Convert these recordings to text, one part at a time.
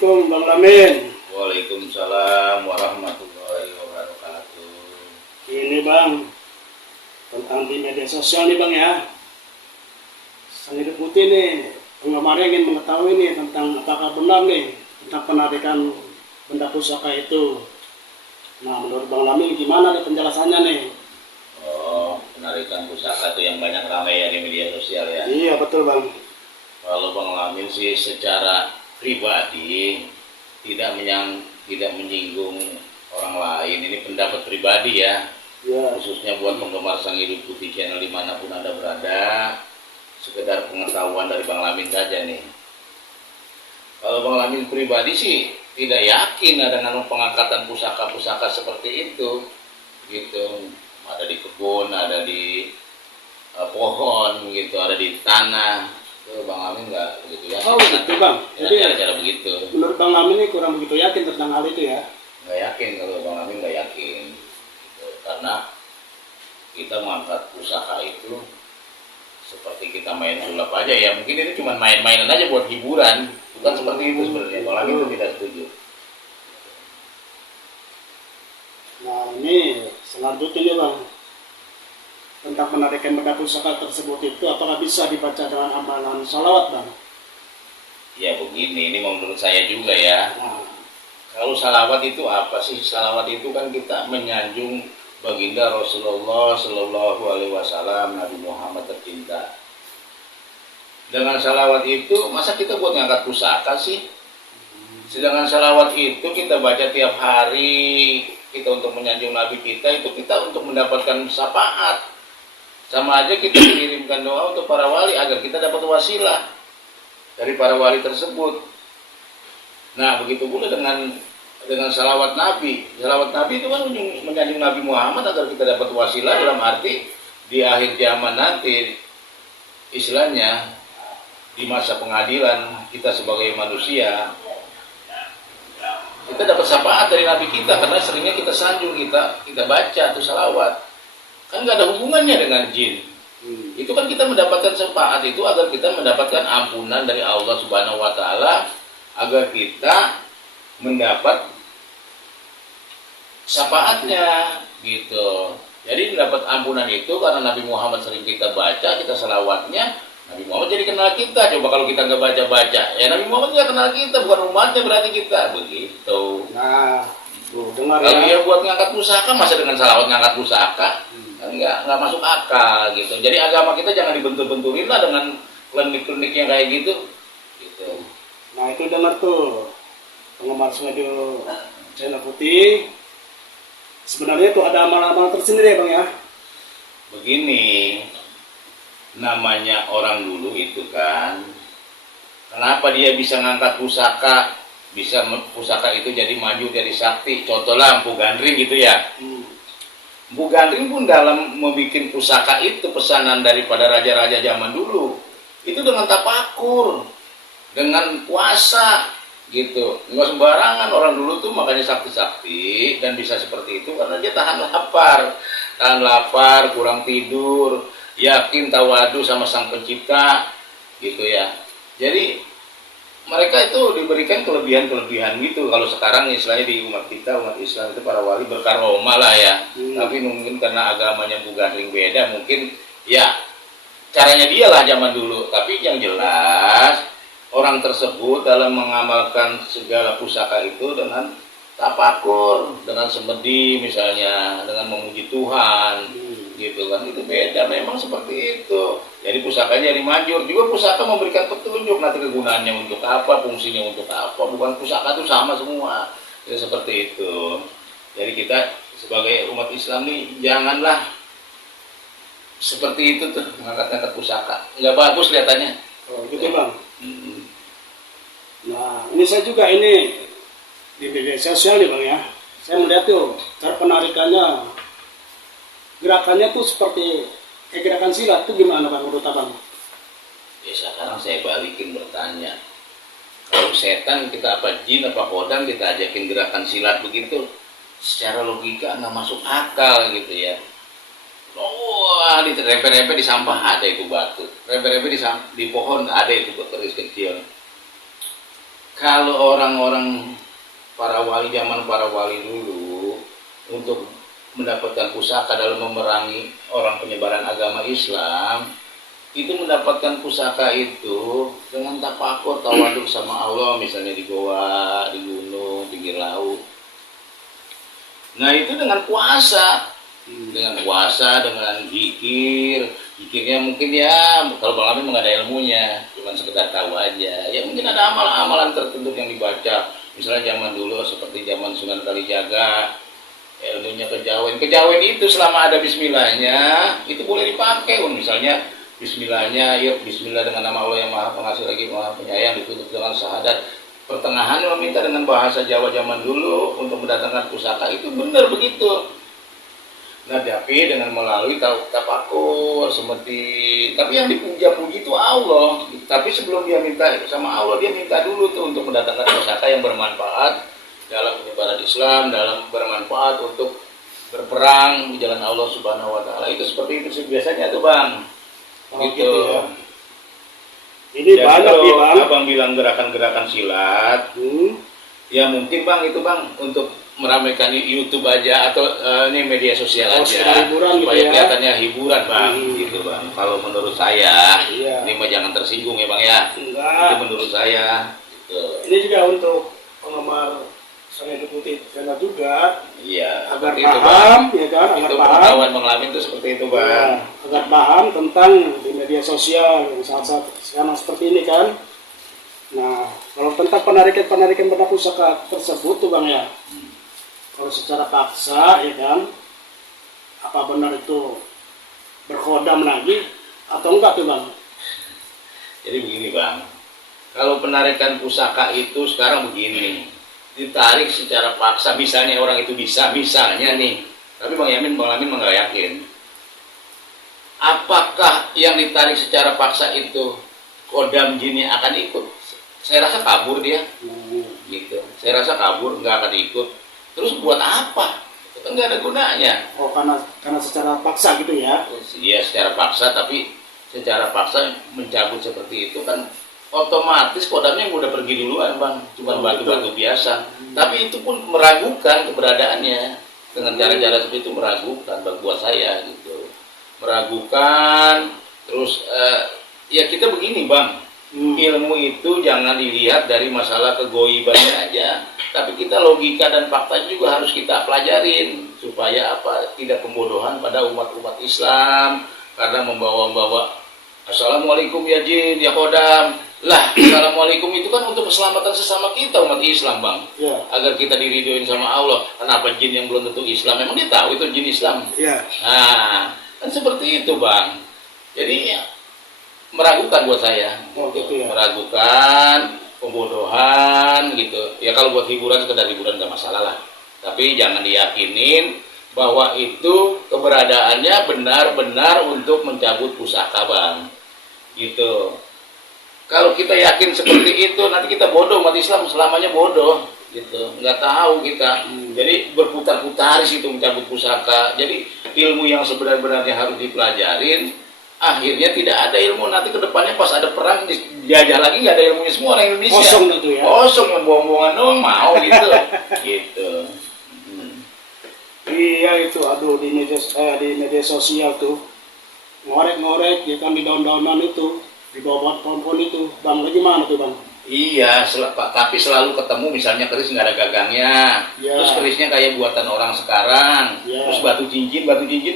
Assalamualaikum Bang Lamin. Waalaikumsalam warahmatullahi wabarakatuh. Ini Bang, tentang di media sosial nih Bang ya. Sang Hidup Putih nih, penggemar ingin mengetahui nih tentang apakah benar nih tentang penarikan benda pusaka itu. Nah, menurut Bang Lamin gimana nih penjelasannya nih? Oh, penarikan pusaka itu yang banyak ramai ya di media sosial ya. Iya betul Bang. Kalau Bang Lamin sih secara pribadi tidak menyinggung orang lain. Ini pendapat pribadi ya. Ya. Khususnya buat penggemar Sang Hidup Putih channel dimanapun Anda berada. Sekedar pengetahuan dari Bang Lamin saja nih. Kalau Bang Lamin pribadi sih tidak yakin ada pengangkatan pusaka-pusaka seperti itu. Gitu. Ada di kebun, ada di pohon gitu, ada di tanah. Itu Bang Lamin nggak begitu yakin. Oh gitu Bang. Jadi cara begitu. menurut Bang Lamin ini kurang begitu yakin tentang hal itu ya? Nggak yakin, kalau Bang Lamin nggak yakin. Gitu. Karena kita mengangkat pusaka itu seperti kita main sulap aja ya. Mungkin itu cuma main-mainan aja buat hiburan. Bukan seperti itu sebenarnya. Bang Lamin itu tidak setuju. Nah ini selanjutnya Bang, tentang penarikan benda pusaka tersebut itu apakah bisa dibaca dengan amalan salawat Bang? Ya begini, ini menurut saya juga ya. Nah, Kalau salawat itu apa sih? Salawat itu kan kita menyanjung baginda Rasulullah Shallallahu Alaihi Wasallam, Nabi Muhammad tercinta. Dengan salawat itu masa kita buat ngangkat pusaka sih? Sedangkan salawat itu kita baca tiap hari, kita untuk menyanjung Nabi kita, itu kita untuk mendapatkan syafaat. Sama aja kita mengirimkan doa untuk para wali agar kita dapat wasilah dari para wali tersebut. Nah begitu pula dengan salawat Nabi. Salawat Nabi itu kan menyanjung Nabi Muhammad agar kita dapat wasilah, dalam arti di akhir zaman nanti, istilahnya di masa pengadilan kita sebagai manusia, kita dapat syafaat dari Nabi kita karena seringnya kita sanjung, kita baca tuh salawat. Kan nggak ada hubungannya dengan jin. Itu kan kita mendapatkan syafaat itu agar kita mendapatkan ampunan dari Allah Subhanahu Wa Taala, agar kita mendapat syafaatnya gitu. Jadi mendapat ampunan itu karena Nabi Muhammad sering kita baca, kita salawatnya, Nabi Muhammad jadi kenal kita. Coba kalau kita nggak baca-baca, ya Nabi Muhammad nggak kenal kita, bukan umatnya berarti kita, begitu. nah dengar Kalau ya. dia buat ngangkat pusaka, masa dengan salawat ngangkat pusaka? Nggak masuk akal gitu. Jadi agama kita jangan dibentur-benturin lah dengan klinik-klinik yang kayak gitu. Nah itu dengar tuh penggemar radio channel putih. Sebenarnya itu ada amalan-amalan tersendiri ya Bang ya. Begini, namanya orang dulu itu kan, kenapa dia bisa ngangkat pusaka, bisa pusaka itu jadi maju jadi sakti. Contohlah Empu Gandring gitu ya. Empu Gandring pun dalam membuat pusaka itu pesanan daripada raja-raja zaman dulu itu dengan tapakur, dengan puasa gitu. Nggak sembarangan orang dulu tuh makanya sakti-sakti dan bisa seperti itu karena dia tahan lapar, kurang tidur, yakin tawadu sama Sang Pencipta gitu ya. Jadi mereka itu diberikan kelebihan-kelebihan gitu. Kalau sekarang istilahnya di umat kita, umat Islam itu para wali berkaromah lah ya. Tapi mungkin karena agamanya Empu Gandring beda, mungkin ya caranya dia lah zaman dulu. Tapi yang jelas orang tersebut dalam mengamalkan segala pusaka itu dengan tapakur, dengan semedi misalnya, dengan memuji Tuhan gitu kan, itu beda memang seperti itu. Jadi pusakanya jadi manjur, juga pusaka memberikan petunjuk nanti kegunaannya untuk apa, fungsinya untuk apa, bukan pusaka itu sama semua ya, seperti itu. Jadi kita sebagai umat Islam nih janganlah seperti itu tuh mengangkat-angkat pusaka, nggak bagus kelihatannya. Oh gitu Bang. Nah ini saya juga ini di media sosial nih Bang ya. Saya melihat tuh cara penarikannya, gerakannya tuh seperti kayak gerakan silat tuh gimana Bang menurut Abang? Ya sekarang saya balikin bertanya, kalau setan kita apa jin apa kodam kita ajakin gerakan silat begitu, secara logika nggak masuk akal gitu ya. Wah, di rempe-rempe di sampah ada itu batu, rempe-rempe di pohon ada itu keris kecil. kalau orang-orang para wali zaman para wali dulu untuk mendapatkan pusaka dalam memerangi orang penyebaran agama Islam, itu mendapatkan pusaka itu dengan tapakur tawaduk sama Allah, misalnya di goa, di gunung, pinggir laut. Nah itu dengan puasa, dengan zikirnya mungkin ya, kalau Bang Amin nggak ada ilmunya, cuma sekedar tahu aja. Ya mungkin ada amalan-amalan tertentu yang dibaca, misalnya zaman dulu seperti zaman Sunan Kalijaga, ilmunya kejawen itu selama ada Bismillahnya itu boleh dipakai. Misalnya Bismillahnya, ya Bismillah dengan nama Allah yang Maha Pengasih lagi Maha Penyayang, ditutup dengan syahadat. Pertengahan meminta dengan bahasa Jawa zaman dulu untuk mendatangkan pusaka, itu benar begitu. Nah, tapi dengan melalui tapakur seperti, tapi yang dipuja-puji itu Allah. Tapi sebelum dia minta sama Allah, dia minta dulu tuh untuk mendatangkan pusaka yang bermanfaat dalam penyebaran Islam, dalam bermanfaat untuk berperang di jalan Allah Subhanahu wa taala. Itu seperti itu sih biasanya tuh, Bang. Gitu ya. Ini Jadi banyak nih, Bang. Abang bilang gerakan-gerakan silat. Ya mungkin Bang itu Bang untuk meramaikan YouTube aja atau ini media sosial aja hiburan supaya gitu ya. kelihatannya hiburan Bang, gitu Bang. Kalau menurut saya, Iya. ini mah jangan tersinggung ya Bang ya. Enggak. Itu menurut saya. Gitu. Ini juga untuk penggemar Sang Hidup Putih channel juga, Iya. agar seperti itu, paham, Bang. ya kan, agar Itu paham. pengetahuan Bang Lamin itu seperti itu Bang. Ya, agar paham tentang di media sosial yang saat-saat sekarang seperti ini kan. Nah, kalau tentang penarikan benda pusaka tersebut tuh Bang ya, kalau secara paksa ya kan, apa benar itu berkodam lagi atau enggak tuh Bang? Jadi begini Bang, kalau penarikan pusaka itu sekarang begini, ditarik secara paksa, misalnya orang itu bisa, misalnya nih, tapi Bang Lamin nggak yakin. Apakah yang ditarik secara paksa itu kodam jinnya akan ikut? Saya rasa kabur dia, gitu. Saya rasa kabur, nggak akan ikut. Terus buat apa? Itu kan nggak ada gunanya. Oh, karena secara paksa gitu ya? Iya secara paksa, tapi secara paksa mencabut seperti itu kan otomatis kodamnya udah pergi duluan Bang, cuma batu-batu biasa. Tapi itu pun meragukan keberadaannya dengan cara-cara seperti itu, meragukan buat saya gitu, meragukan. Terus ya kita begini Bang, ilmu itu jangan dilihat dari masalah kegoibannya aja, tapi kita logika dan fakta juga harus kita pelajarin supaya apa, tidak pembodohan pada umat-umat Islam karena membawa-bawa assalamualaikum ya jin ya kodam lah. Assalamualaikum itu kan untuk keselamatan sesama kita umat Islam Bang, Ya. agar kita diridhoin sama Allah. Kenapa jin yang belum tentu Islam, memang dia tahu itu jin Islam? Ya. Nah kan seperti itu Bang, jadi ya, meragukan buat saya. Oh, gitu ya. Meragukan, pembodohan gitu ya. Kalau buat hiburan, sekedar hiburan nggak masalah lah, tapi jangan diyakinin bahwa itu keberadaannya benar-benar untuk mencabut pusaka Bang, gitu. Kalau kita yakin seperti itu, nanti kita bodoh, umat Islam selamanya bodoh gitu, nggak tahu kita. Jadi berputar-putar situ mencabut pusaka. Jadi ilmu yang sebenarnya harus dipelajarin, akhirnya tidak ada ilmu. Nanti kedepannya pas ada perang dijajah lagi, nggak ada ilmunya semua orang Indonesia. Kosong itu ya. Kosong, yang bohong-bohongan doang mau gitu. Gitu. Iya itu, aduh di media sosial tuh ngorek-ngorek ya kan, di daun-daunan itu, di bawah pohon-pohon itu, Bang, gimana tuh Bang? Iya, tapi selalu ketemu misalnya keris nggak ada gagangnya, Ya. terus kerisnya kayak buatan orang sekarang, Ya. terus batu cincin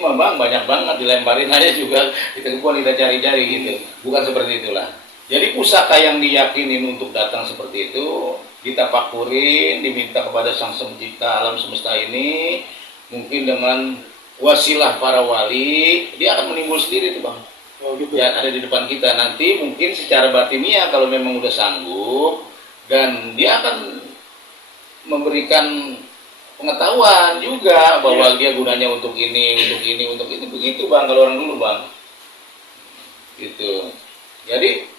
mah Bang banyak banget, dilemparin aja juga, kita kumpulin, kita cari-cari gitu, bukan seperti itulah. Jadi pusaka yang diyakinin untuk datang seperti itu, ditapakurin, diminta kepada Sang Pencipta alam semesta ini, mungkin dengan wasilah para wali, dia akan menimbul sendiri tuh Bang. Oh gitu. Ya ada di depan kita. Nanti mungkin secara batinnya kalau memang udah sanggup, dan dia akan memberikan pengetahuan juga bahwa dia gunanya untuk ini, untuk itu, begitu Bang kalau orang dulu Bang. Gitu. Jadi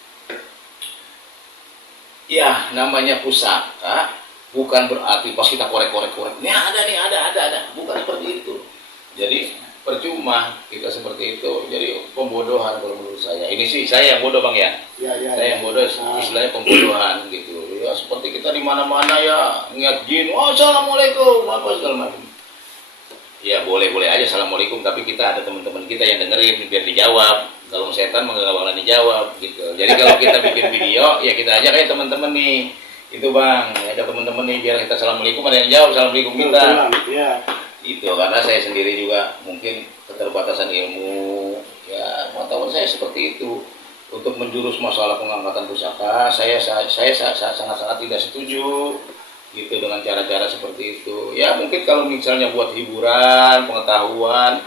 ya namanya pusaka bukan berarti pas kita korek-korek, ini ada nih, ada, bukan seperti itu. Jadi percuma kita seperti itu. Jadi pembodohan kalau menurut saya. Ini sih saya yang bodoh Bang ya. Saya yang bodoh, istilahnya pembodohan gitu. Ya seperti kita di mana-mana ya ngeliat jin, assalamualaikum, apa segala macam. Ya boleh-boleh aja assalamualaikum, tapi kita ada teman-teman kita yang dengerin biar dijawab. Kalau setan nggak bakalan dijawab gitu. Jadi kalau kita bikin video, ya kita ajak ya teman-teman nih. Itu Bang, ada teman-teman nih biar kita assalamualaikum, ada yang jawab assalamualaikum kita. Iya. Itu karena saya sendiri juga mungkin keterbatasan ilmu, ya pengetahuan saya seperti itu. Untuk menjurus masalah pengangkatan pusaka, saya sangat-sangat tidak setuju gitu dengan cara-cara seperti itu. Ya mungkin kalau misalnya buat hiburan, pengetahuan,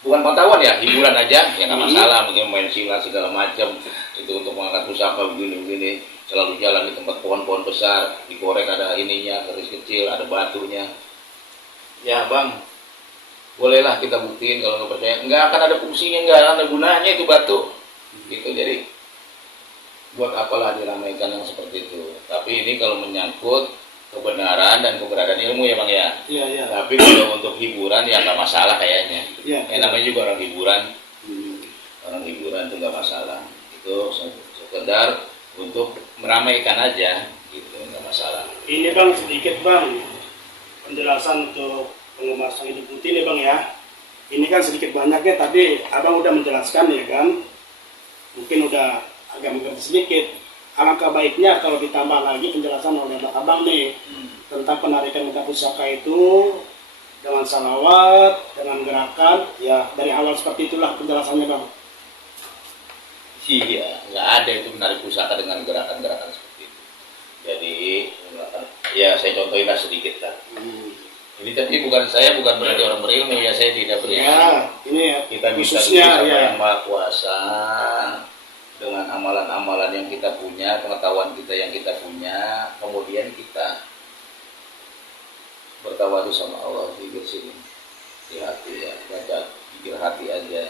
bukan pengetahuan ya, hiburan aja, ya nggak masalah. Mungkin main silat segala macam, itu untuk mengangkat pusaka begini-begini, selalu jalan di tempat pohon-pohon besar, dikorek ada ininya, garis kecil, ada batunya. Ya Bang, bolehlah kita buktiin. Kalau nggak percaya, nggak akan ada fungsinya, nggak ada gunanya itu batu gitu. Jadi buat apalah diramaikan yang seperti itu. Tapi ini kalau menyangkut kebenaran dan keberadaan ilmu ya Bang ya. Iya. Tapi kalau untuk hiburan ya nggak masalah kayaknya. Iya. Namanya juga orang hiburan. Orang hiburan itu nggak masalah. Itu sekedar untuk meramaikan aja gitu, nggak masalah. Ini Bang sedikit Bang penjelasan untuk penggemar Sang Hidup Putih nih Bang ya. Ini kan sedikit banyaknya tadi Abang udah menjelaskan ya kan. Mungkin udah agak mengerti sedikit. Alangkah baiknya kalau ditambah lagi penjelasan oleh Abang nih tentang penarikan benda pusaka itu dengan salawat, dengan gerakan, ya dari awal seperti itulah penjelasannya Bang. Iya, nggak ada itu menarik pusaka dengan gerakan-gerakan seperti itu. Jadi, ya saya contohin lah sedikit lah. Ini tapi bukan berarti orang berilmu ya, saya tidak berilmu. Ya, ini ya, kita bisa khususnya sama ya. Yang Maha Kuasa dengan amalan-amalan yang kita punya, pengetahuan kita yang kita punya, kemudian kita bertawadu sama Allah di sini di hati ya, baca pikir hati aja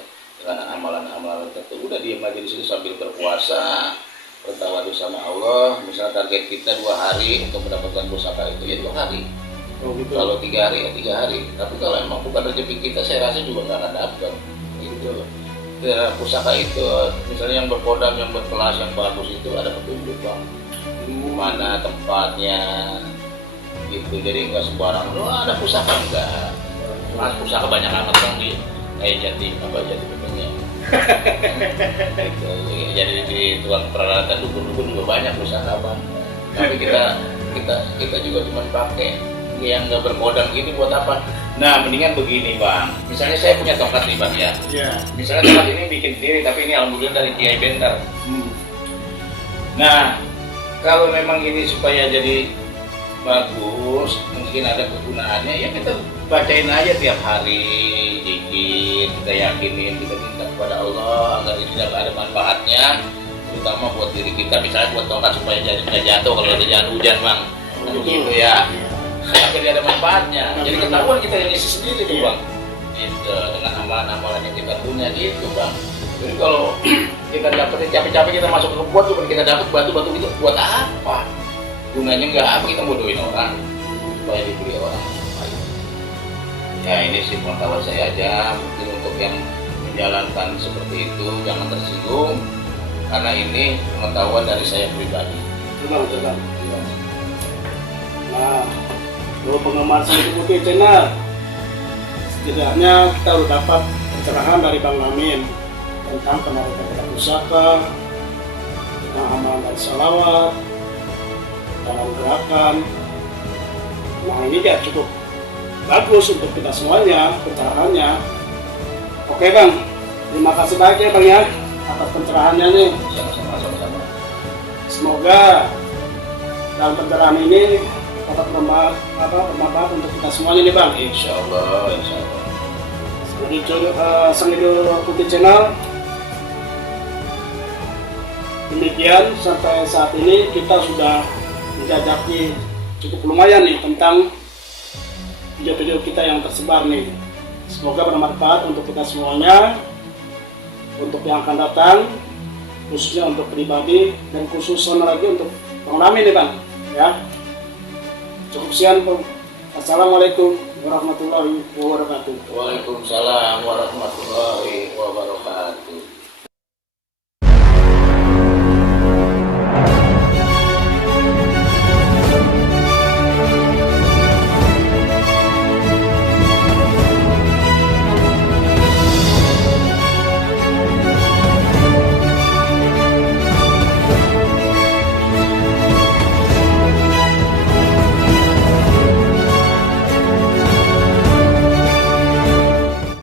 dengan amalan-amalan tertentu. Udah diam aja di situ sambil berpuasa, bertawadu sama Allah. Misalnya target kita 2 hari untuk mendapatkan pusaka itu ya 2 hari. Gitu. Kalau 3 hari ya 3 hari. Tapi kalau emang bukan rezeki kita, saya rasa juga nggak akan dapat gitu. Ya, pusaka itu misalnya yang berkodam, yang berkelas, yang bagus itu ada petunjuk Bang. Mana tempatnya gitu. Jadi nggak sembarangan. Ada pusaka enggak? Mas pusaka banyak amat Bang di jati betulnya. Gitu. Jadi di tukang peralatan dukun-dukun juga banyak pusaka Bang. Tapi kita juga cuma pakai yang nggak berkodam gini buat apa? Nah, mendingan begini Bang. Misalnya saya punya tongkat nih Bang ya. Iya. Misalnya tongkat ini bikin sendiri, tapi ini alhamdulillah dari Kiai Bentar. Nah, kalau memang ini supaya jadi bagus, mungkin ada kegunaannya, ya kita bacain aja tiap hari, dikit, kita yakinin, kita minta kepada Allah agar ini dapat ada manfaatnya, terutama buat diri kita. Misalnya buat tongkat supaya nggak jatuh kalau ada jalan hujan Bang. Gitu ya. Agar ada manfaatnya. Jadi ketahuan kita yang isi sendiri tuh Bang. Gitu, dengan amalan-amalan yang kita punya gitu Bang. Jadi kalau kita dapetin capek-capek kita masuk ke kebun, cuma kita dapat batu-batu itu buat apa? Gunanya nggak apa, kita bodohin orang supaya dibeli orang. Ya ini sih pengetahuan saya aja. Mungkin untuk yang menjalankan seperti itu jangan tersinggung, karena ini pengetahuan dari saya pribadi. Betul. Nah, untuk penggemar Sang Hidup Putih channel, setidaknya kita udah dapat pencerahan dari Bang Lamin tentang penarikan benda pusaka, tentang amalan dan salawat, dalam gerakan. Nah ini dia cukup bagus untuk kita semuanya pencerahannya. Oke Bang, terima kasih banyak ya Bang ya atas pencerahannya nih. Sama-sama. Semoga dalam pencerahan ini dapat bermanfaat untuk kita semuanya nih Bang. Insya Allah. Jadi Sang Hidup Putih channel, demikian sampai saat ini kita sudah menjajaki cukup lumayan nih tentang video-video kita yang tersebar nih. Semoga bermanfaat untuk kita semuanya, untuk yang akan datang, khususnya untuk pribadi dan khususnya lagi untuk Bang Lamin nih Bang ya. Cukup sekian. Assalamualaikum warahmatullahi wabarakatuh. Waalaikumsalam warahmatullahi wabarakatuh.